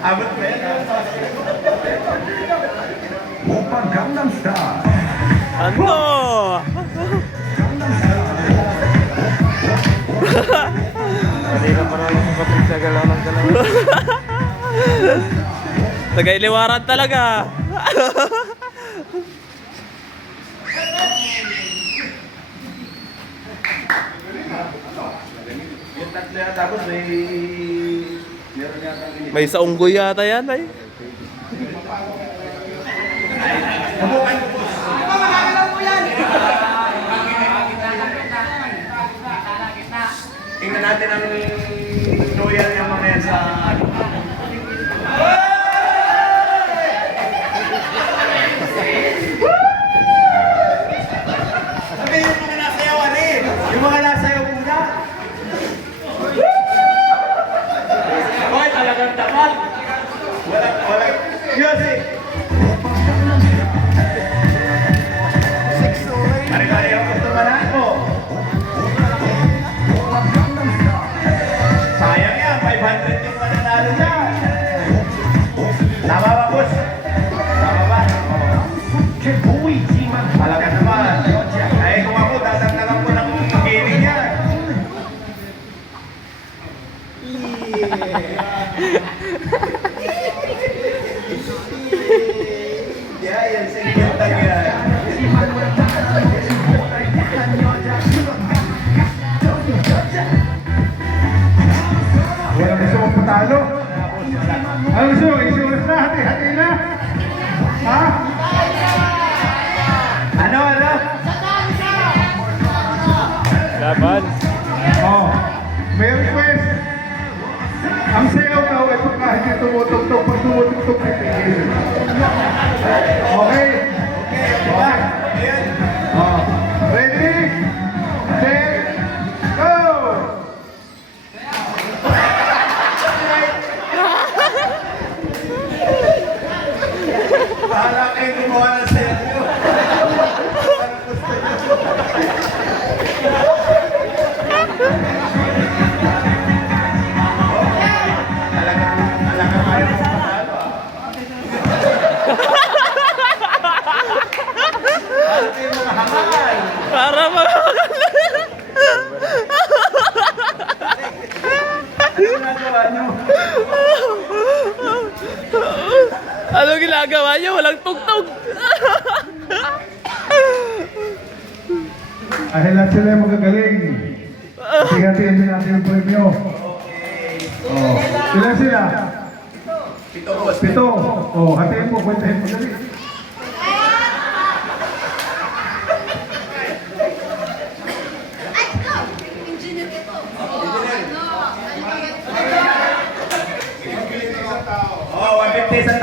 Abot pa yan. Oppa Gangnam Style. Ano? Kanina pa naman sa kapit sa galaw ng galaw. Tagailiwaran talaga. Yung tatlo yan, tapos may... Meron yata ang May saunggoy yata yan ay. Tingnan natin ang loyal yung mga yan sa... Sabi yung mga nasayawan eh! Yung mga nasayaw muna! Hoy, talagang dapat! Walang... Music! Mari-mari ang kustumanan mo! Sayang yan, 500 yung mananalo dyan. Tama ba, boss? Tama ba? Talaga naman. Ay, kung ako, dadagdagan ko ng giling yan. Yeah, yan, sige, tagay. Wala gusto mong patalo? Ano gusto mo? Insurance na? Hati-hati na? Ha? Ano? Laban. Oh, may request. Ang sayaw daw ay pagka hindi tumutugtog. Pag tumutugtog, titigil. Okay? Diba? Ayan. Oh. Ready? Set? Go! Bahala kayo gumawa ng set nyo. Parang gusto nyo. Talagang ayaw mo panalo ah. Ano kayo mga hangal? Para mga... Ano ginagawa nyo? Ano ginagawa niyo? Walang tugtog. Dahil lahat sila yung magagaling. Hati-hatiin din natin yung premyo. Oh. Sila? Pito boss. 7. Oh, hatiin mo, kwentahin mo dali. Oh, 150 sa